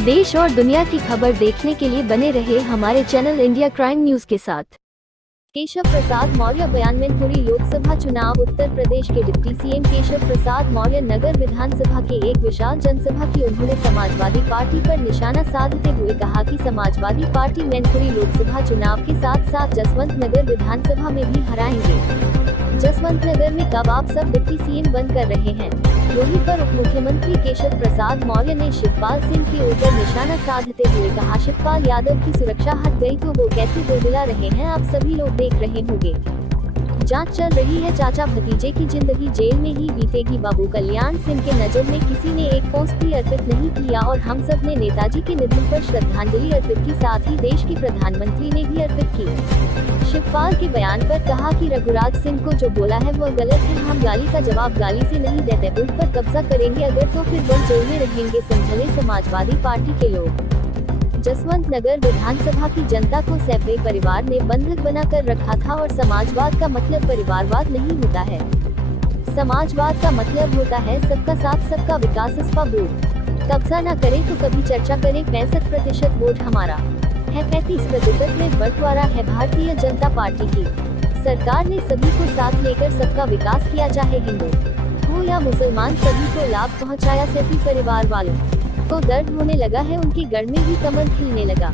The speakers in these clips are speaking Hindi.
देश और दुनिया की खबर देखने के लिए बने रहे हमारे चैनल इंडिया क्राइम न्यूज के साथ। केशव प्रसाद मौर्य बयान मैनपुरी लोकसभा चुनाव। उत्तर प्रदेश के डिप्टी सीएम केशव प्रसाद मौर्य नगर विधानसभा के एक विशाल जनसभा की उन्होंने समाजवादी पार्टी पर निशाना साधते हुए कहा कि समाजवादी पार्टी मैनपुरी लोकसभा चुनाव के साथ साथ जसवंत नगर विधानसभा में भी हराएंगे। जसवंत नगर में कब आप सब डिप्टी सीएम बन कर रहे हैं। वहीं पर उप मुख्यमंत्री केशव प्रसाद मौर्य ने शिवपाल सिंह के ऊपर निशाना साधते हुए कहा, शिवपाल यादव की सुरक्षा हट गई तो वो कैसे बुलबुला रहे हैं आप सभी लोग देख रहे होंगे। जांच चल रही है। चाचा भतीजे की जिंदगी जेल में ही बीतेगी। बाबू कल्याण सिंह के नजर में किसी ने एक पोस्ट भी अर्पित नहीं किया और हम सब ने नेताजी के निधन पर श्रद्धांजलि अर्पित की, साथ ही देश के प्रधानमंत्री ने भी अर्पित की। शिवपाल के बयान पर कहा कि रघुराज सिंह को जो बोला है वो गलत है। हम गाली का जवाब गाली से नहीं देते, बुद्ध पर कब्जा करेंगे अगर तो फिर बंद जेल में रहेंगे, समझे समाजवादी पार्टी के लोग। जसवंत नगर विधानसभा की जनता को सैफई परिवार ने बंधक बनाकर रखा था और समाजवाद का मतलब परिवारवाद नहीं होता है। समाजवाद का मतलब होता है सबका साथ सबका विकास। इसका वोट कब्जा न करे तो कभी चर्चा करे। 65% वोट हमारा है, 35% में बंटवारा है भारतीय जनता पार्टी की। सरकार ने सभी को साथ लेकर सबका विकास किया, चाहे हिंदू हो या मुसलमान, सभी को लाभ पहुंचाया। सभी परिवार वालों को दर्द होने लगा है, उनकी गढ़ में भी कमल खिलने लगा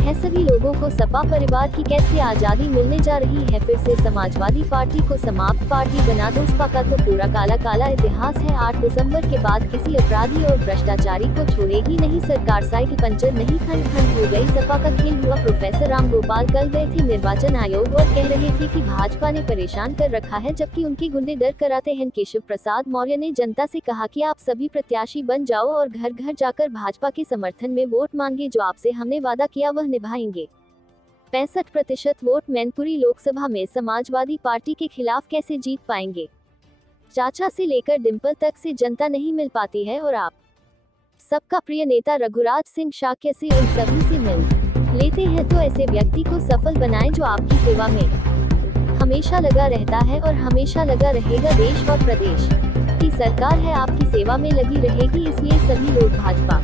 है। सभी लोगों को सपा परिवार की कैद से आजादी मिलने जा रही है। फिर से समाजवादी पार्टी को समाप्त पार्टी बना दो। सपा का तो पूरा काला काला इतिहास है। 8 दिसंबर के बाद किसी अपराधी और भ्रष्टाचारी को छोड़ेगी नहीं सरकार। साइकिल पंचर नहीं, खंड खंड हो गई सपा का खेल हुआ। प्रोफेसर राम गोपाल कल गए थे निर्वाचन आयोग और कह रहे थे कि भाजपा ने परेशान कर रखा है, जबकि उनके गुंडे डर कराते हैं। केशव प्रसाद मौर्य ने जनता से कहा कि आप सभी प्रत्याशी बन जाओ और घर घर जाकर भाजपा के समर्थन में वोट मांगे। जो आपसे हमने वादा किया वह निभाएंगे। 65% वोट मैनपुरी लोकसभा में समाजवादी पार्टी के खिलाफ कैसे जीत पाएंगे। चाचा से लेकर डिंपल तक से जनता नहीं मिल पाती है और आप सबका प्रिय नेता रघुराज सिंह शाक्य से उन सभी से मिल लेते हैं, तो ऐसे व्यक्ति को सफल बनाएं जो आपकी सेवा में हमेशा लगा रहता है और हमेशा लगा रहेगा। देश और प्रदेश की सरकार है आपकी सेवा में लगी रहेगी, इसलिए सभी लोग भाजपा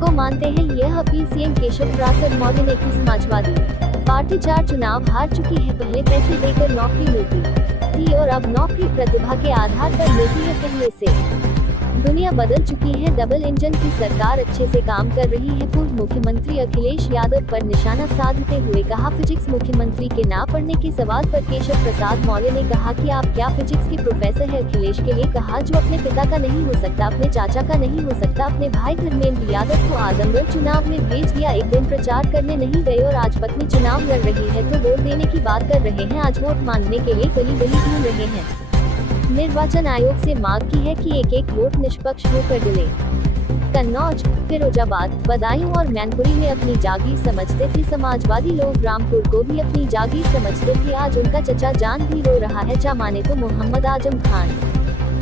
को मानते हैं। यह अपील सीएम केशव प्रसाद मौर्य ने की। समाजवादी पार्टी 4 चुनाव हार चुकी है। पहले पैसे देकर नौकरी मिलती थी और अब नौकरी प्रतिभा के आधार पर मिलती है। पहले से दुनिया बदल चुकी है। डबल इंजन की सरकार अच्छे से काम कर रही है। पूर्व मुख्यमंत्री अखिलेश यादव पर निशाना साधते हुए कहा, फिजिक्स मुख्यमंत्री के ना पढ़ने के सवाल पर केशव प्रसाद मौर्य ने कहा कि आप क्या फिजिक्स के प्रोफेसर है। अखिलेश के लिए कहा, जो अपने पिता का नहीं हो सकता, अपने चाचा का नहीं हो सकता, अपने भाई धर्मेंद्र यादव को आजमगढ़ चुनाव में भेज दिया। एक दिन प्रचार करने नहीं गए और आज पत्नी चुनाव लड़ रही है तो वोट देने की बात कर रहे हैं। आज वोट मांगने के लिए गली गली घूम रहे हैं। निर्वाचन आयोग से मांग की है कि एक वोट निष्पक्ष होकर डले। कन्नौज, फिरोजाबाद, बदायूं और मैनपुरी में अपनी जागीर समझते थे समाजवादी लोग। रामपुर को भी अपनी जागीर समझते थे। आज उनका चचा जान भी रो रहा है। जा माने तो मोहम्मद आजम खान।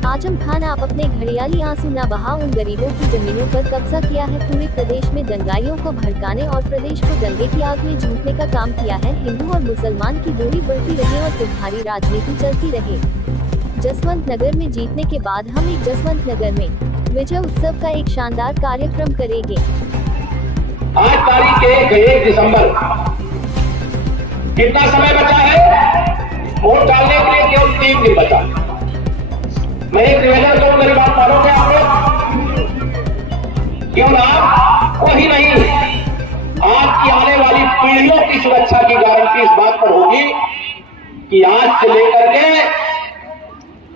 आजम खान, आप अपने घड़ियाली आंसू न बहाओ। उन गरीबों की जमीनों पर कब्जा किया है। पूरे प्रदेश में दंगाइयों को भड़काने और प्रदेश को दंगे की आग में झोंकने का काम किया है। हिंदू और मुसलमान की दूरी बढ़ती रहे और तुम्हारी राजनीति चलती रहे। जसवंत नगर में जीतने के बाद हम एक जसवंत नगर में विजय उत्सव का एक शानदार कार्यक्रम करेंगे। आज तारीख 1 दिसंबर, कितना समय बचा है वोट डालने के लिए? केवल 3 दिन बचा। मैं एक निवेदन करूं, मेरी बात मानोगे आप लोग? केवल आप को ही नहीं, आज की आने वाली पीढ़ियों की सुरक्षा की गारंटी इस बात पर होगी कि आज से लेकर के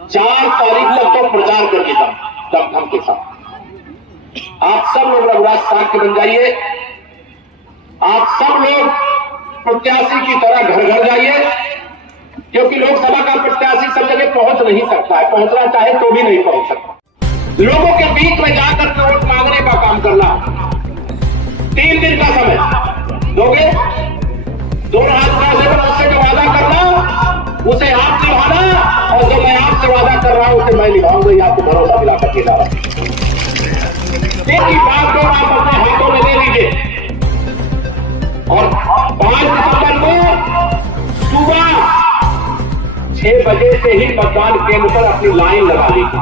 4 तारीख तक तो प्रचार करके दमखम के साथ आप सब लोग रघुराज साक्य बन जाइए। आप सब लोग प्रत्याशी की तरह घर घर जाइए, क्योंकि लोकसभा का प्रत्याशी सब जगह पहुंच नहीं सकता है। पहुंचना चाहे तो भी नहीं पहुंच सकता। लोगों के बीच में जाकर के वोट मांगने का काम करना। 3 दिन का समय दोगे, दोनों हाथ से उससे जो वादा करना उसे आप निभाना, और जो मैं आपसे वादा कर रहा हूं उसे मैं निभाऊंगा। ये आपको भरोसा दिला करके जा रहा हूं। एक ही बात को आप अपने हाथों में ले लीजिए और 5 दिसंबर को सुबह 6 बजे से ही मतदान केंद्र पर अपनी लाइन लगा लीजिए।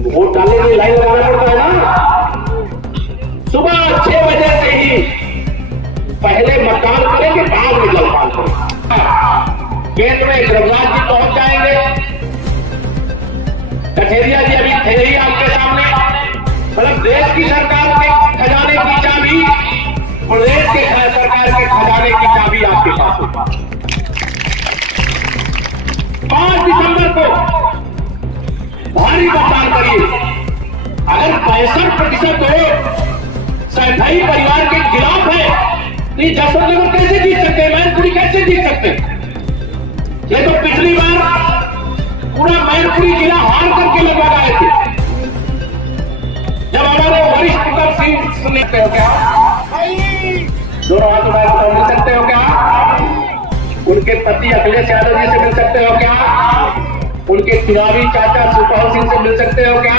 वोट डालने के लिए लाइन लगाना पड़ता है ना। सुबह 6 बजे से ही पहले मतदान करेंगे, बाद में जलपान करेंगे। केंद्र में रघुनाथ जी पहुंच जाएंगे, कठेरिया जी अभी थे ही आपके सामने। मतलब देश की सरकार के खजाने की चाबी, प्रदेश के सरकार के खजाने की चाबी आपके पास होगी। 5 दिसंबर को भारी मतदान करिए। अगर 65% वोट सैफई परिवार के खिलाफ है तो ये जसवंतनगर कैसे जीत सकते हैं, मैनपुरी कैसे जीत सकते हैं? ये तो पिछली बार पूरा मैनपुरी जिला हार करके लगा गए थे। जब हमारे वरिष्ठ प्रताप सिंह सुनते हो क्या, दोनों हाथों में मिल सकते हो क्या? उनके पति अखिलेश यादव जी से मिल सकते हो क्या? उनके चुनावी चाचा सुखपाल सिंह से मिल सकते हो क्या?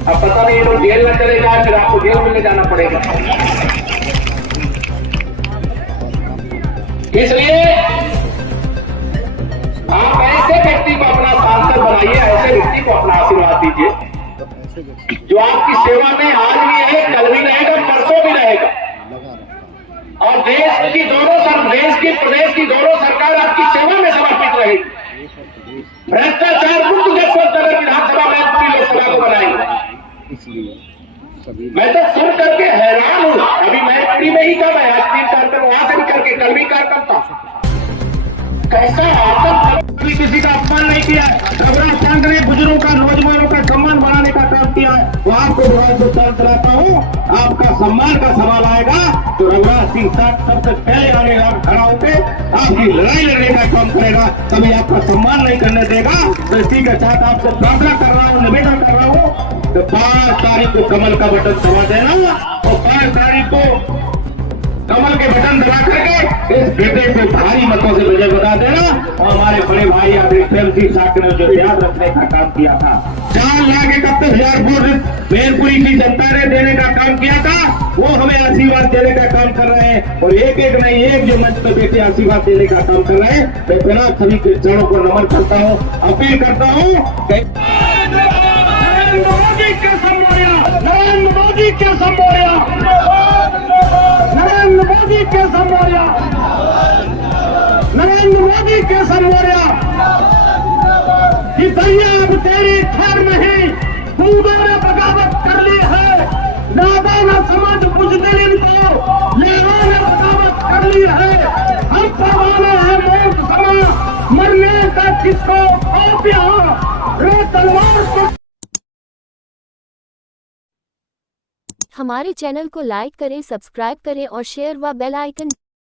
अब पता नहीं लोग जेल में चले जाए, फिर आपको जेल में ले जाना पड़ेगा। इसलिए आप ऐसे व्यक्ति को अपना सांसद बनाइए, ऐसे व्यक्ति को अपना आशीर्वाद दीजिए जो आपकी सेवा में आज भी है, कल भी रहेगा, परसों भी रहेगा। और देश की प्रदेश की दोनों सरकार आपकी सेवा में समर्पित रहेगी। भ्रष्टाचार मुक्त जसवंतनगर विधानसभा में लोकसभा को बनाएंगे। मैं तो सुन करके हैरान हूँ। अभी मैं फ्री में ही था, मैं आज 3 कार्यक्रम वहां से भी करके कल भी कार्यक्रम था। कैसा आतंक, कभी किसी का अपमान नहीं किया। रघुनाथ सिंह ने बुजुर्गों का, नौजवानों का सम्मान बढ़ाने का काम किया है। वो आपको बहुत कराता हूँ, आपका सम्मान का सवाल आएगा तो रघुनाथ सिंह साथ सबसे पहले आने खड़ा होकर आपकी लड़ाई लड़ने का काम करेगा। कभी आपका सम्मान नहीं करने देगा। तो इसी के साथ आपसे प्रार्थना कर रहा हूँ, निवेदन कर रहा हूँ तो 5 तारीख को कमल का बटन दबा देना और 5 तारीख को कमल के बटन दबा करके इस बेटे पे भारी मतों से विजय बता देना। और हमारे बड़े भाई सिंह साहब ने जो याद रखने का काम किया था, 4,31,000 वोट मैनपुरी की जनता ने देने का काम किया था, वो हमें आशीर्वाद देने का काम कर रहे हैं। और एक नहीं एक जो मंच पर बेटे आशीर्वाद देने का काम कर रहे हैं, मैं बिना सभी के चरणों को नमन करता हूँ, अपील करता हूँ। नरेंद्र मोदी के सम्मानिया, नरेंद्र मोदी के सम्मानिया, नरेंद्र मोदी के सम्मानिया, नरेंद्र मोदी के सम्मानिया। कि भैया अब तेरी खैर नहीं, तूने ने बगावत कर ली है। नादा न समझ बुझदिल इनको, लेवा ने बगावत कर ली है। हम परवाने हैं मौत समा, मरने का किसको खौफ यहाँ, रे तलवार को। हमारे चैनल को लाइक करें, सब्सक्राइब करें और शेयर व बेल आइकन